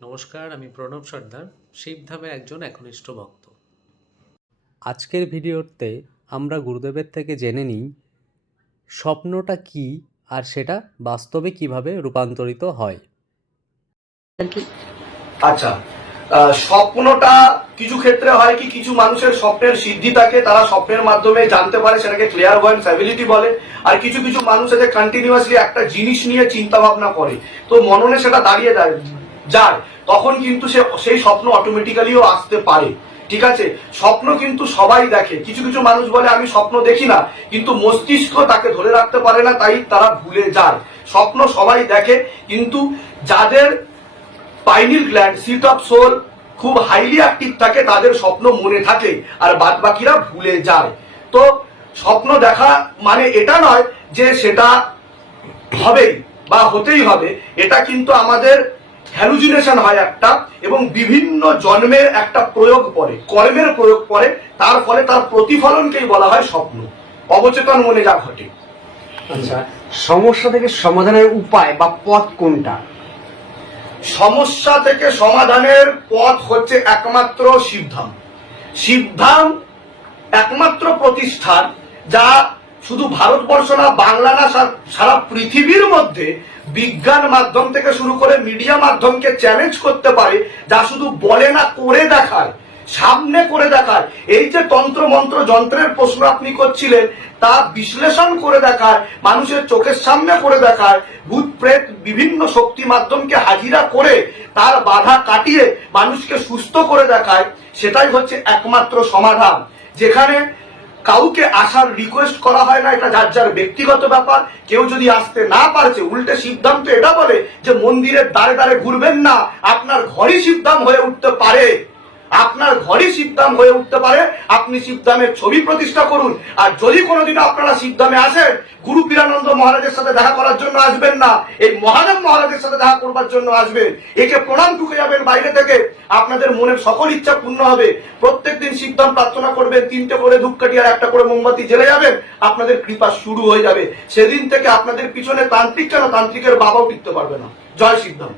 নমস্কার, আমি প্রণব সর্দার, শিবধামের একজন একনিষ্ঠ ভক্ত। আজকের ভিডিওতে আমরা গুরুদেবের থেকে জেনে নিই স্বপ্নটা কি আর সেটা বাস্তবে কিভাবে রূপান্তরিত হয়। আচ্ছা, স্বপ্নটা কিছু ক্ষেত্রে হয় কি, কিছু মানুষের স্বপ্নের সিদ্ধি থাকে, তারা স্বপ্নের মাধ্যমে জানতে পারে, সেটাকে ক্লিয়ারভয়েন্স অ্যাবিলিটি বলে। আর কিছু কিছু মানুষ আছে কন্টিনিউয়াসলি একটা জিনিস নিয়ে চিন্তা ভাবনা করে, তো মননে সেটা দাঁড়িয়ে যায়, তখন কিন্তু সেই স্বপ্ন অটোমেটিক্যালিও আসতে পারে। ঠিক আছে, স্বপ্ন কিন্তু সবাই দেখে। কিছু কিছু মানুষ বলে আমি স্বপ্ন দেখি না, কিন্তু মস্তিষ্ক তাকে ধরে রাখতে পারে না, তাই তারা ভুলে যায়। স্বপ্ন সবাই দেখে, কিন্তু যাদের পাইনিল গ্ল্যান্ড, সিট অফ সোল খুব হাইলি অ্যাক্টিভ থাকে, তাদের স্বপ্ন মনে থাকে, আর বাদ বাকিরা ভুলে যায়। তো স্বপ্ন দেখা মানে এটা নয় যে সেটা হবেই বা হতেই হবে, এটা কিন্তু আমাদের হ্যালুজিনেশন হয় একটা, এবং বিভিন্ন জন্মের একটা প্রয়োগ পড়ে, কর্মের প্রয়োগ পড়ে, তার ফলে তার প্রতিফলনকেই বলা হয় স্বপ্ন। অবচেতন মনে যা ঘটে। আচ্ছা, সমস্যা থেকে সমাধানের উপায় বা পথ কোনটা? সমস্যা থেকে সমাধানের পথ হচ্ছে একমাত্র শিবধাম। শিবধাম একমাত্র প্রতিষ্ঠান যা শুধু ভারতবর্ষ না, বাংলা না, সারা পৃথিবীর মধ্যে বিজ্ঞান মাধ্যম থেকে শুরু করে মিডিয়া মাধ্যমকে চ্যালেঞ্জ করতে পারে, যা শুধু বলে না, করে দেখায়, সামনে করে দেখায়। এই যে তন্ত্র মন্ত্র যন্ত্রের প্রশ্ন আপনি করছিলেন, তা বিশ্লেষণ করে দেখায়, মানুষের চোখের সামনে করে দেখায়, ভূত প্রেত বিভিন্ন শক্তি মাধ্যমকে হাজিরা করে তার বাধা কাটিয়ে মানুষকে সুস্থ করে দেখায়। সেটাই হচ্ছে একমাত্র সমাধান, যেখানে কাউকে আসার রিকোয়েস্ট করা হয় না, এটা যার যার ব্যক্তিগত ব্যাপার। কেউ যদি আসতে না পারছে, উল্টে শিবধাম তো এটা বলে যে মন্দিরের দ্বারে দ্বারে ঘুরবেন না, আপনার ঘরই শিবধাম হয়ে উঠতে পারে। আপনার ঘরই শিবধাম হয়ে উঠতে পারে, আপনি শিবধামের ছবি প্রতিষ্ঠা করুন। আর যদি কোনোদিন আপনারা শিবধামে আসেন, গুরু পীরানন্দ মহারাজের সাথে দেখা করার জন্য আসবেন না, এই মহাদেব মহারাজের সাথে দেখা করবার জন্য আসবেন। একে প্রণাম ঢুকে যাবেন বাইরে থেকে, আপনাদের মনের সকল ইচ্ছা পূর্ণ হবে। প্রত্যেকদিন শিবধাম প্রার্থনা করবেন, 3টে করে ধূপকাঠি আর 1টা করে মোমবাতি জ্বেলে যাবেন, আপনাদের কৃপা শুরু হয়ে যাবে। সেদিন থেকে আপনাদের পিছনে তান্ত্রিক কেন, তান্ত্রিকের বাবাও টিকতে পারবে না। জয় শিবধাম।